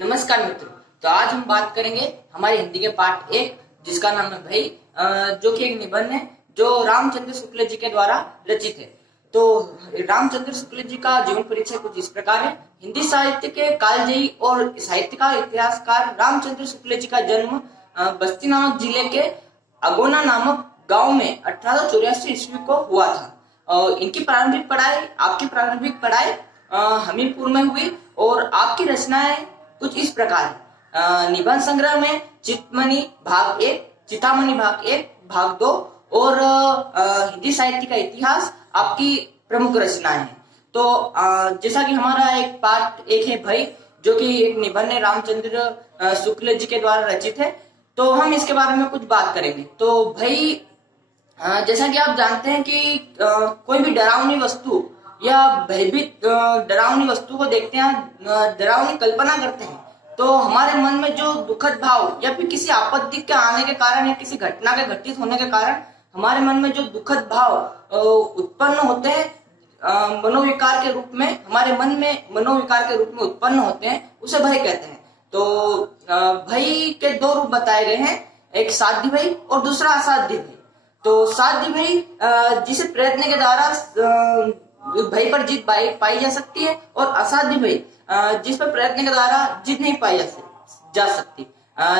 नमस्कार मित्रों। तो आज हम बात करेंगे हमारे हिंदी के पार्ट 1 जिसका नाम है भाई, जो कि एक निबंध है जो रामचंद्र शुक्ल जी के द्वारा रचित है। तो रामचंद्र शुक्ल जी का जीवन परिचय कुछ इस प्रकार है। हिंदी साहित्य के कालजयी और साहित्यकार इतिहासकार रामचंद्र शुक्ल जी का जन्म बस्ती नामक जिले के अगोना नामक गांव में 1884 ईस्वी को हुआ था। इनकी प्रारंभिक पढ़ाई हमीरपुर में हुई और आपकी रचनाएं कुछ इस प्रकार है। निबंध संग्रह में चितमणि भाग 1, चितामणि भाग 1, भाग 2 और हिंदी साहित्य का इतिहास आपकी प्रमुख रचनाएं हैं। तो जैसा कि हमारा एक पार्ट 1 है भाई, जो कि एक निबंध है रामचंद्र शुक्ल जी के द्वारा रचित है, तो हम इसके बारे में कुछ बात करेंगे। तो भाई जैसा कि आप जानते हैं कि कोई भी डरावनी वस्तु या भयभीत डरावनी वस्तु को देखते हैं, डरावनी कल्पना करते हैं, तो हमारे मन में जो दुखद भाव या फिर किसी आपत्ति के आने के कारण या किसी घटना के घटित होने के कारण हमारे मन में जो दुखद भाव उत्पन्न होते हैं मनोविकार के रूप में, हमारे मन में मनोविकार के रूप में उत्पन्न होते हैं, उसे भय कहते हैं। तो भय के दो रूप बताए गए हैं, एक साध्य भय और दूसरा असाध्य भय। तो साध्य भय जिसे प्रयत्न के द्वारा भय पर जीत पाई जा सकती है, और असाध्य भय जिस पर प्रयत्न के द्वारा जीत नहीं पाई जा सकती।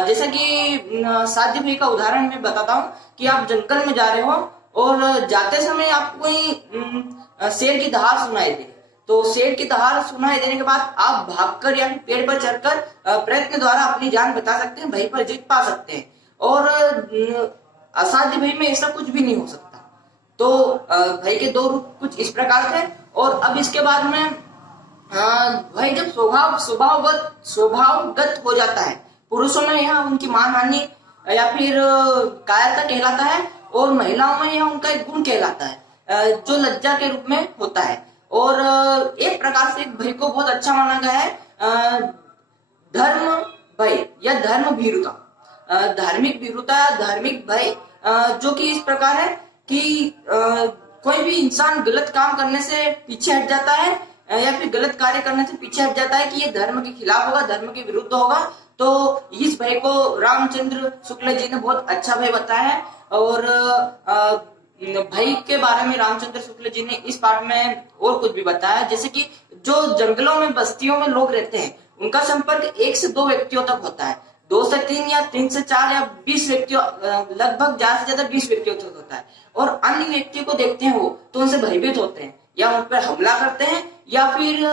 जैसा कि साध्य भय का उदाहरण मैं बताता हूँ कि आप जंगल में जा रहे हो और जाते समय आपको कोई शेर की दहाड़ सुनाई दे, तो शेर की दहाड़ सुनाई देने के बाद आप भागकर या पेड़ पर चढ़कर प्रयत्न द्वारा अपनी जान बचा सकते हैं, भय पर जीत पा सकते हैं। और असाध्य भय में ऐसा कुछ भी नहीं हो सकता। तो भय के दो रूप कुछ इस प्रकार थे। और अब इसके बाद में भय जब स्वभावगत हो जाता है, पुरुषों में यह उनकी मानहानि या फिर कायरता कहलाता है, और महिलाओं में यह उनका एक गुण कहलाता है जो लज्जा के रूप में होता है। और एक प्रकार से भय को बहुत अच्छा माना गया है धर्म भय या धर्म भीरुता, धार्मिक भीरुता, धार्मिक भय, जो कि इस प्रकार है कि कोई भी इंसान गलत काम करने से पीछे हट जाता है या फिर गलत कार्य करने से पीछे हट जाता है कि ये धर्म के खिलाफ होगा, धर्म के विरुद्ध होगा। तो इस भय को रामचंद्र शुक्ल जी ने बहुत अच्छा भय बताया है। और भय के बारे में रामचंद्र शुक्ल जी ने इस पाठ में और कुछ भी बताया, जैसे कि जो जंगलों में बस्तियों में लोग रहते हैं उनका संपर्क 1 से 2 व्यक्तियों तक होता है, 2 से 3 या 3 से 4 या 20 व्यक्तियों, लगभग ज्यादा से ज्यादा 20 व्यक्तियों तक होता है। और अन्य व्यक्तियों को देखते हैं वो तो उनसे भयभीत होते हैं, या उन पर हमला करते हैं, या फिर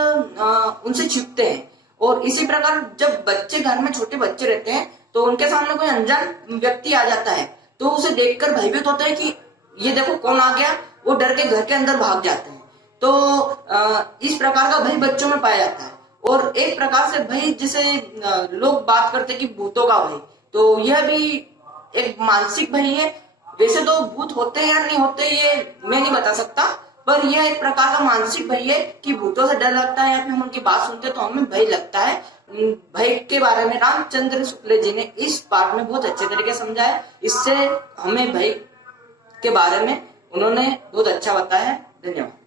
उनसे छिपते हैं। और इसी प्रकार जब बच्चे घर में छोटे बच्चे रहते हैं तो उनके सामने कोई अनजान व्यक्ति आ जाता है तो उसे देखकर भयभीत होते हैं कि ये देखो कौन आ गया, वो डर के घर के अंदर भाग जाते हैं। तो इस प्रकार का भय बच्चों में पाया जाता है। और एक प्रकार से भय जिसे लोग बात करते हैं कि भूतों का भय, तो यह भी एक मानसिक भय है। वैसे तो भूत होते हैं या नहीं होते ये मैं नहीं बता सकता, पर यह एक प्रकार का मानसिक भय है कि भूतों से डर लगता है या फिर हम उनकी बात सुनते तो हमें भय लगता है। भय के बारे में रामचंद्र शुक्ल जी ने इस पाठ में बहुत अच्छे तरीके से समझाया। इससे हमें भय के बारे में उन्होंने बहुत अच्छा बताया है। धन्यवाद।